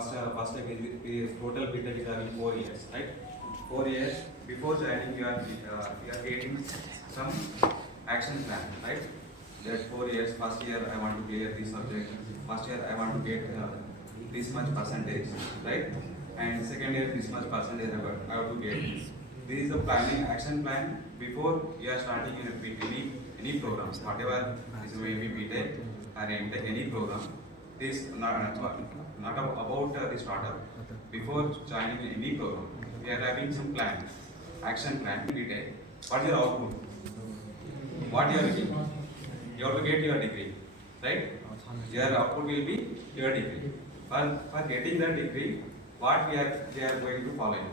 first step is total BTech is having 4 years, right? 4 years before joining you are getting some action plan, right? That 4 years, first year I want to clear this subject, first year I want to get this much percentage, right? And second year this much percentage I have to get. This is the planning action plan before you are starting in any program, whatever is maybe BTech or MTech, any program. This not about the startup. Before joining any program, we are having some plan, action plan. BTech, what is your output? What you are looking? You have to get your degree, right? Your output will be your degree. For getting that degree, what we are going to follow.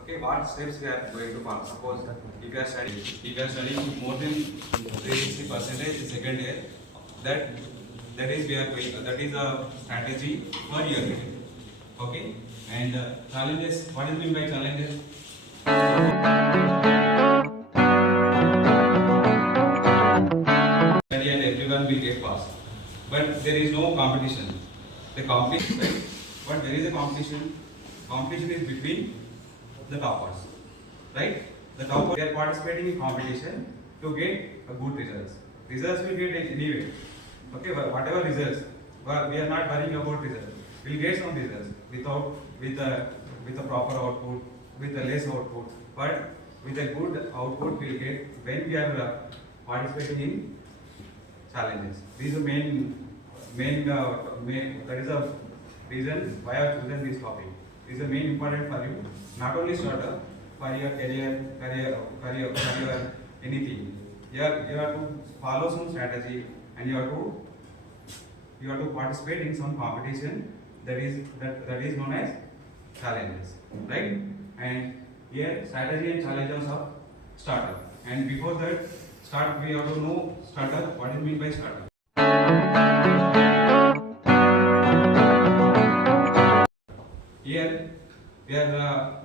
Okay, what steps we are going to follow? Suppose if you are studying more than 360% in second year, that is we are going. That is a strategy for your degree. Okay, and challenges. What is mean by challenges? And everyone will get passed, but there is no competition. The competition, right? But there is a competition. Competition is between the toppers, right? The toppers, they are participating in competition to get a good results. Results will get anyway. Okay, whatever results, we are not worrying about results. We'll get some results with a proper output, with a less output, but with a good output we'll get when we are participating in challenges. These are that is a reason why I have chosen this topic. This is the main important for you, not only startup, for your career, anything. You have to follow some strategy, and you have to participate in some competition that is known as challenges, right? And here strategy and challenges of startup. And before that, we have to know startup. What is meant by startup? Here we are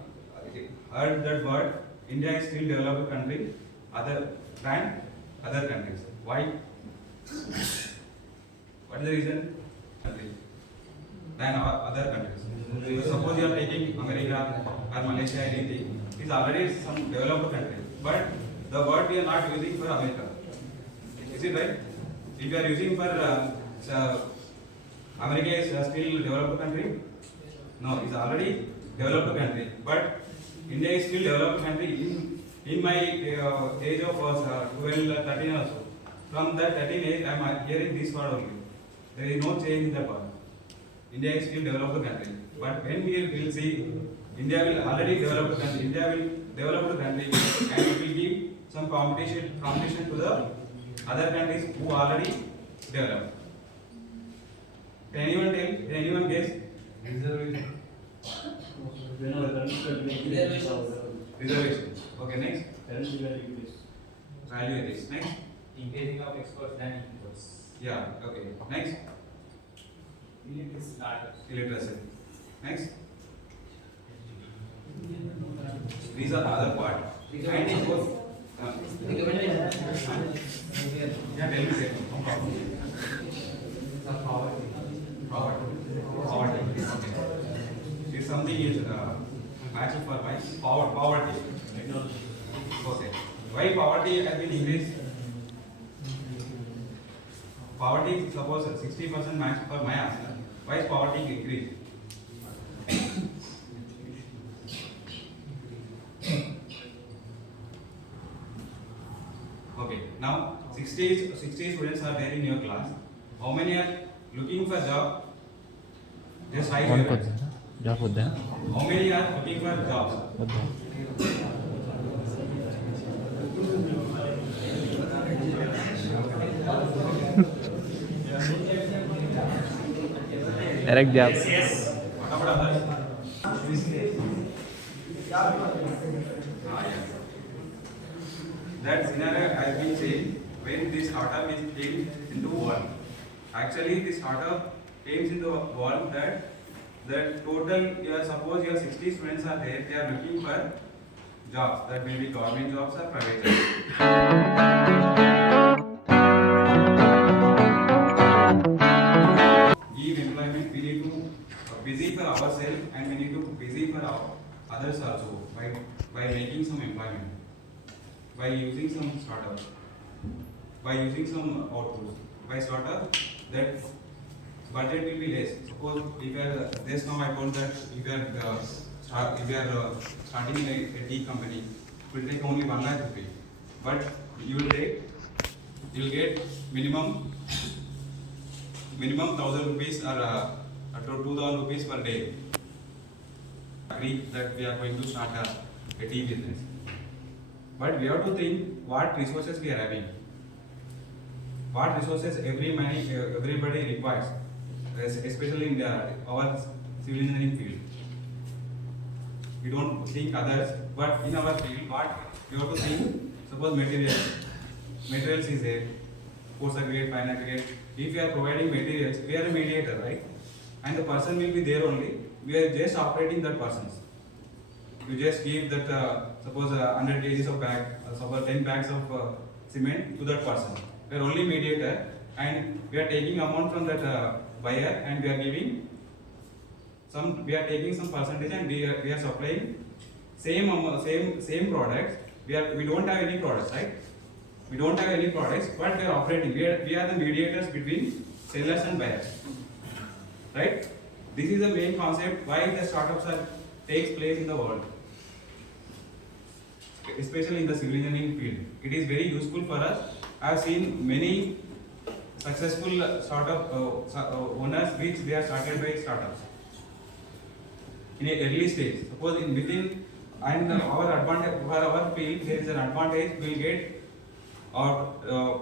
heard that word. India is still developed country other than other countries. Why? What is the reason? Than other countries. So suppose you are taking America or Malaysia, anything, is already some developed country. But the word we are not using for America. Is it right? If you are using for America is still developed country? No, it's already developed country. But India is still developed country. In my age of 12, 13 also. From that 13 age, I am hearing this word only. There is no change in the word. India is still developed country. But when we will see India will already developed country, India will developed country, and it will give some competition to the other countries who already developed. Can anyone tell? Can anyone guess? Reservation. Reservation. Okay, next. Value addition. Next. Increasing of exports than imports. Yeah. Okay. Next. Illiteracy. Next. These are the other part. And suppose. Yeah, tell me. No problem. Poverty. Okay. If something is matched for my poverty. Okay. Why poverty has been increased? Poverty, suppose 60% match for my answer. Why is poverty increased? Okay. Now 60 students are there in your class. How many are looking for job? Just raise your hand. How many are looking for jobs? Direct job. Yes. What about others? Yeah. That scenario has been changed when this startup is came into world. Actually, this startup came into the world that the total, suppose your 60 students are there, they are looking for jobs, that may be government jobs or private jobs. Give employment, we need to busy for ourselves and we need to busy for our others also by making some employment, by using some startup, by using some outputs. By startup, that budget will be less. Suppose if you are just now I told that if you are starting a tea company, it will take only 1 lakh rupee, but you will get minimum 1,000 rupees or 2,000 rupees per day. Agree that we are going to start a tea business, but we have to think what resources we are having, what resources everybody requires, especially in our civil engineering field. We don't think others, but in our field, what we have to think. Suppose materials is there, coarse aggregate, fine aggregate. If we are providing materials, we are a mediator, right? And the person will be there only. We are just operating that persons. You just give that suppose 100 kgs of bag, suppose 10 bags of cement to that person. We are only mediator, and we are taking amount from that buyer, and we are giving some. We are taking some percentage, and we are supplying same products. We don't have any products, right? We don't have any products, but we are operating. We are the mediators between sellers and buyers, right? This is the main concept why the startups takes place in the world, especially in the civil engineering field. It is very useful for us. I have seen many successful startup owners which they are started by startups in a early stage. Suppose in within and our advantage for our field, there is an advantage. We will get our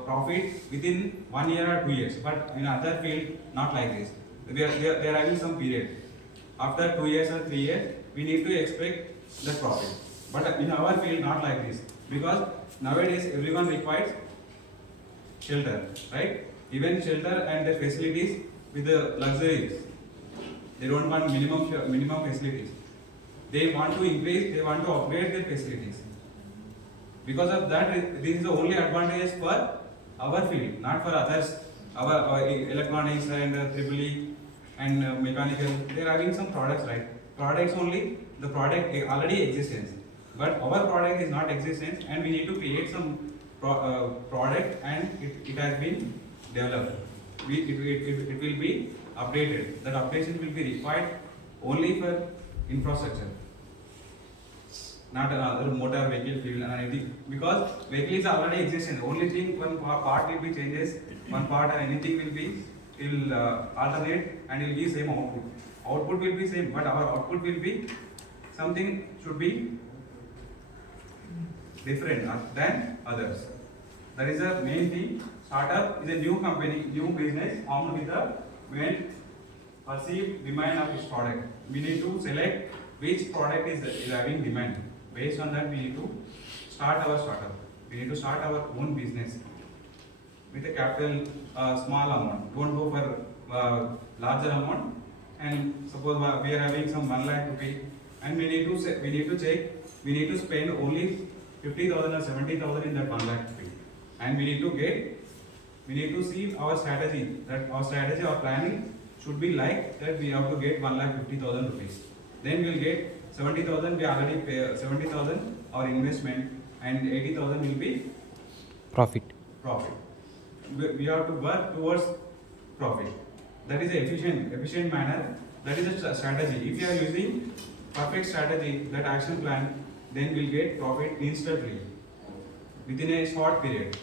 profit within 1 year or 2 years, but in other field not like this. They are having some period. After 2 years or 3 years, we need to expect the profit. But in our field not like this, because nowadays everyone requires shelter, right? Even shelter and the facilities with the luxuries. They don't want minimum facilities. They want to increase. They want to upgrade their facilities. Because of that, this is the only advantage for our field, not for others. Our electronics and EEE and mechanical, they are having some products, right? Products only, the product already existence. But our product is not existence, and we need to create some product, and it has been developed. It will be updated. That updation will be required only for infrastructure, not another motor vehicle field and anything, because vehicle is already existing. Only thing, one part will be changes, one part and anything will alternate, and will be same output. Output will be same, but our output will be something should be different than others. That is the main thing. Startup is a new company, new business formed with the main perceived demand of its product. We need to select which product is having demand. Based on that, we need to start our startup. We need to start our own business with a capital small amount. Don't go for larger amount. And suppose we are having some 1 lakh rupee, and we need to spend only 50,000 or 70,000 in that 1 lakh rupee. And we need to see our strategy. That our strategy, our planning should be like that. We have to get 1,50,000 rupees. Then we will get 70,000. We already pay 70,000 our investment, and 80,000 will be Profit. We have to work towards profit. That is an efficient manner. That is a strategy. If you are using perfect strategy, that action plan, then we'll get profit instantly within a short period.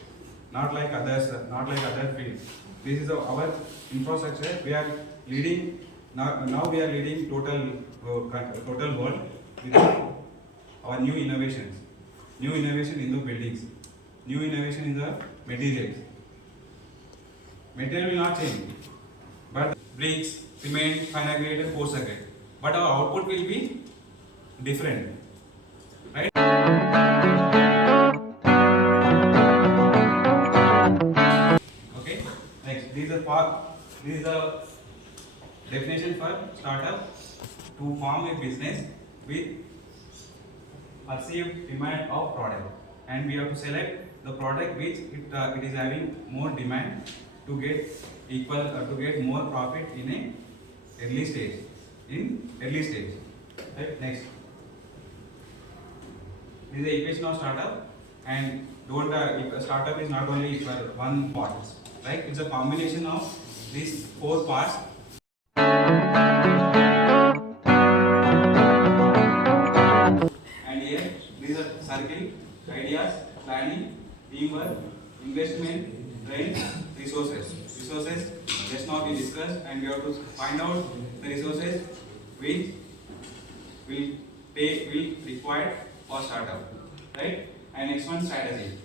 Not like others, not like other fields. This is our infrastructure. We are leading now. We are leading total world with our new innovations. New innovation in the buildings. New innovation in the materials. Material will not change, but bricks, cement, fine aggregate, and coarse aggregate. But our output will be different, right? Okay. Next, this is the definition for startup: to form a business with perceived demand of product, and we have to select the product which it is having more demand to get more profit in a early stage. in early stage. Right? Next. This is the equation of startup, and don't startup is not only for one part, right? It's a combination of these four parts. And here, these are circle, ideas, planning, teamwork, investment, brain, resources. Resources, just now we discussed, and we have to find out the resources which will require for startup, right? And next one, strategy.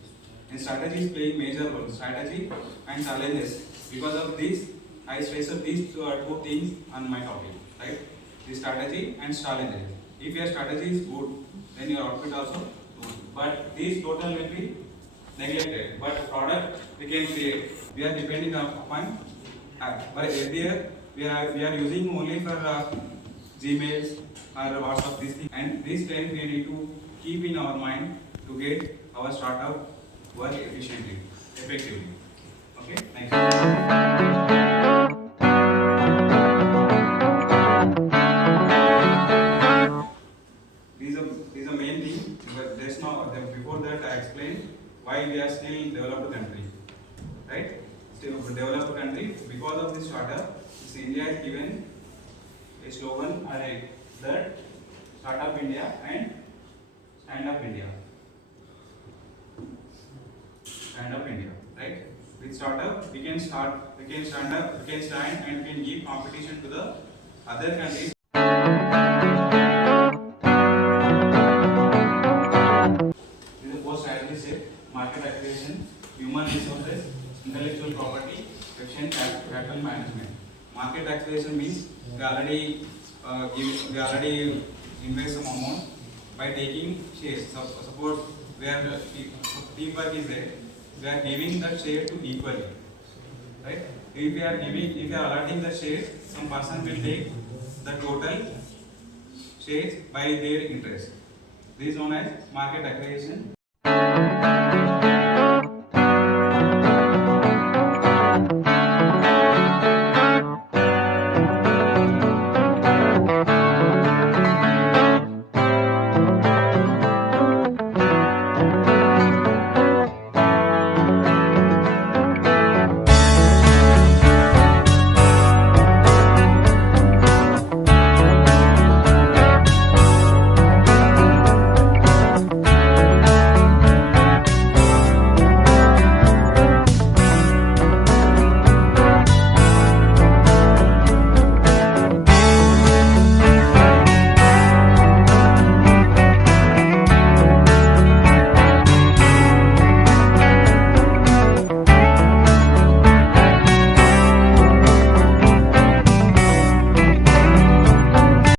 And strategy is playing major role. Strategy and challenges. Because of this, I stress up these two things on my topic, right? The strategy and challenges. If your strategy is good, then your output also good. But these total will be neglected. But product we can create. We are depending upon. But earlier we are using only for Gmails or WhatsApp this thing. And this time we need to keep in our mind to get our startup work efficiently, effectively. Okay. Next. These are main thing, but just now, before that I explained why we are still developed country, right? Still developed country because of this startup. India is given a slogan that Startup India and Stand Up India. Stand Up India, right? With startup, we can stand up, we can stand, and we can give competition to the other countries. These are four strategies: market acquisition, human resources, intellectual property, efficient capital management. Market acquisition means we already invest some amount by taking shares. Suppose where teamwork is there, we are giving the share to equally, right? If we are allotting the shares, some person will take the total shares by their interest. This is known as market acquisition.